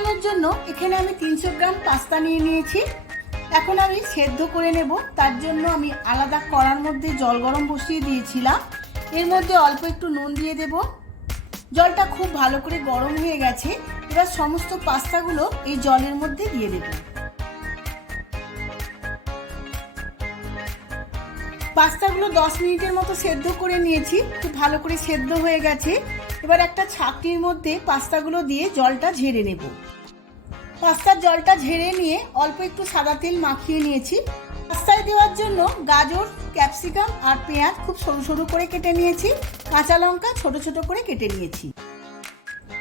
বানানোর জন্য এখানে আমি তিনশো গ্রাম পাস্তা নিয়ে নিয়েছি। এখন আমি সেদ্ধ করে নেব। তার জন্য আমি আলাদা কড়ার মধ্যে জল গরম বসিয়ে দিয়েছিলাম। এর মধ্যে অল্প একটু নুন দিয়ে দেব। জলটা খুব ভালো করে গরম হয়ে গেছে। এবার সমস্ত পাস্তাগুলো এই জলের মধ্যে দিয়ে দেব। পাস্তাগুলো দশ মিনিটের মতো সেদ্ধ করে নিয়েছি। খুব ভালো করে সেদ্ধ হয়ে গেছে। এবার একটা ছাকনির মধ্যে পাস্তাগুলো দিয়ে জলটা ঝেড়ে নেব। পাস্তার জলটা ঝেড়ে নিয়ে অল্প একটু সাদা তেল মাখিয়ে নিয়েছি। পাস্তায় দেওয়ার জন্য গাজর, ক্যাপসিকাম আর পেঁয়াজ খুব সরু সরু করে কেটে নিয়েছি। কাঁচা লঙ্কা ছোট ছোট করে কেটে নিয়েছি।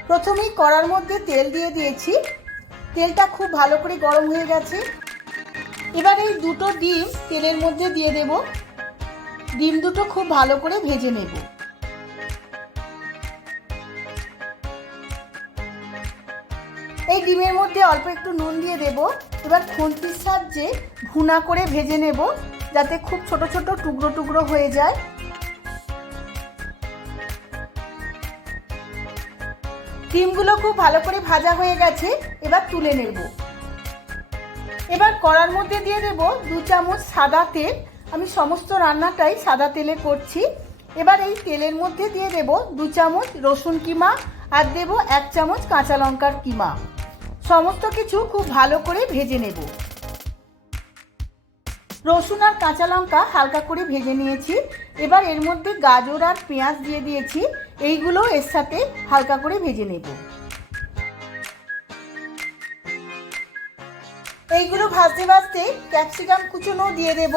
প্রথমেই কড়ার মধ্যে তেল দিয়ে দিয়েছি। তেলটা খুব ভালো করে গরম হয়ে গেছে। এবার এই দুটো ডিম তেলের মধ্যে দিয়ে দেব। ডিম দুটো খুব ভালো করে ভেজে নেব। এই ডিমের মধ্যে অল্প একটু নুন দিয়ে দেব। এবার খুন্তির সাহায্যে ভুনা করে ভেজে নেব, যাতে খুব ছোট ছোট টুকরো টুকরো হয়ে যায়। ডিমগুলো খুব ভালো করে ভাজা হয়ে গেছে, এবার তুলে নেব। এবার কড়ার মধ্যে দিয়ে দেব দু চামচ সাদা তেল। আমি সমস্ত রান্নাটাই সাদা তেলে করছি। এবার এই তেলের মধ্যে দিয়ে দেব দু চামচ রসুন কিমা, আর দেব এক চামচ কাঁচা লঙ্কার কিমা। সমস্ত কিছু খুব ভালো করে ভেজে নেব। রসুন আর কাঁচা লঙ্কা হালকা করে ভেজে নিয়েছি। এবার এর মধ্যে গাজর আর পেঁয়াজ দিয়ে দিয়েছি। এইগুলো এর সাথে হালকা করে ভেজে নেব। এইগুলো ভাজতে ভাজতে ক্যাপসিকাম কুচোনো দিয়ে দেব।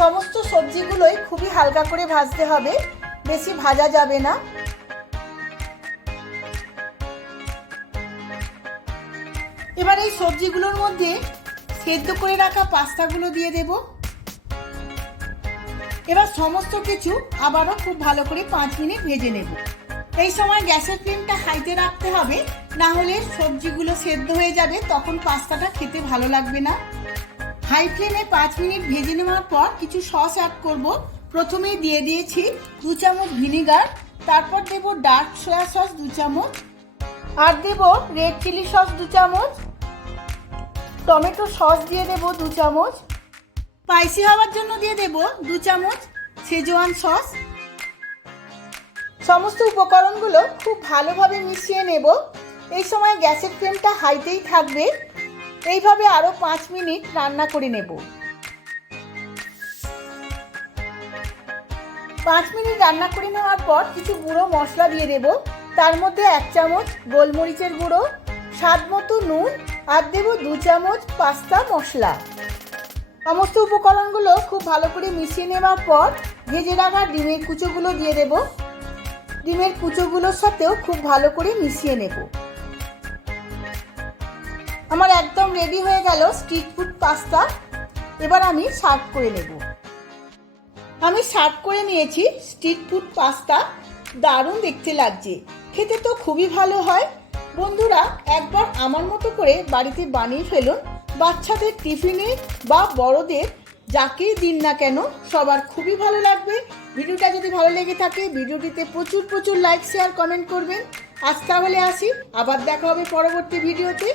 সমস্ত সবজিগুলোই খুবই হালকা করে ভাজতে হবে। বেশি ভাজা যাবে না। এবার এই সবজিগুলোর মধ্যে সেদ্ধ করে রাখা পাস্তাগুলো দিয়ে দেব। এবার সমস্ত কিছু আবারও খুব ভালো করে পাঁচ মিনিট ভেজে নেব। এই সময় গ্যাসের ফ্লেমটা হাইতে রাখতে হবে, না হলে সবজিগুলো সেদ্ধ হয়ে যাবে, তখন পাস্তাটা খেতে ভালো লাগবে না। হাই ফ্লেমে পাঁচ মিনিট ভেজে নেওয়ার পর কিছু সস অ্যাড করব। প্রথমেই দিয়ে দিয়েছি দু চামচ ভিনিগার, তারপর দেব ডার্ক সয়া সস দু চামচ। আর দেব রেড চিলি সস দু চামচ, টমেটো সস দিয়ে দেব দু চামচ স্পাইসি হওয়ার জন্য দিয়ে দেব দু চামচ সেজোয়ান সস সমস্ত উপকরণগুলো খুব ভালোভাবে মিশিয়ে নেব। এই সময় গ্যাসের ফ্লেমটা হাইতেই থাকবে। এইভাবে আরও পাঁচ মিনিট রান্না করে নেব। পাঁচ মিনিট রান্না করে নেওয়ার পর কিছু গুঁড়ো মশলা দিয়ে দেব। তার মধ্যে এক চামচ গোলমরিচের গুঁড়ো, স্বাদ মতো নুন, আর দেব দু চামচ পাস্তা মশলা। সমস্ত উপকরণগুলো খুব ভালো করে মিশিয়ে নেওয়ার পর ভেজে রাখা ডিমের কুচোগুলো দিয়ে দেব। ডিমের কুচোগুলোর সাথেও খুব ভালো করে মিশিয়ে নেব। আমার একদম রেডি হয়ে গেল স্ট্রিট ফুড পাস্তা এবার আমি সার্ভ করে নেব। আমি সার্ভ করে নিয়েছি স্ট্রিট ফুড পাস্তা দারুণ দেখতে লাগছে। খেতে তো খুবই ভালো হয়। বন্ধুরা, একবার আমার মতো করে বাড়িতে বানিয়ে ফেলুন। বাচ্চাদের টিফিনে বা বড়দের, যাকেই দিন না কেন, সবার খুবই ভালো লাগবে। ভিডিওটা যদি ভালো লেগে থাকে, ভিডিওটিতে প্রচুর প্রচুর লাইক শেয়ার কমেন্ট করবেন। আজ তাহলে আসি। আবার দেখা হবে পরবর্তী ভিডিওতে।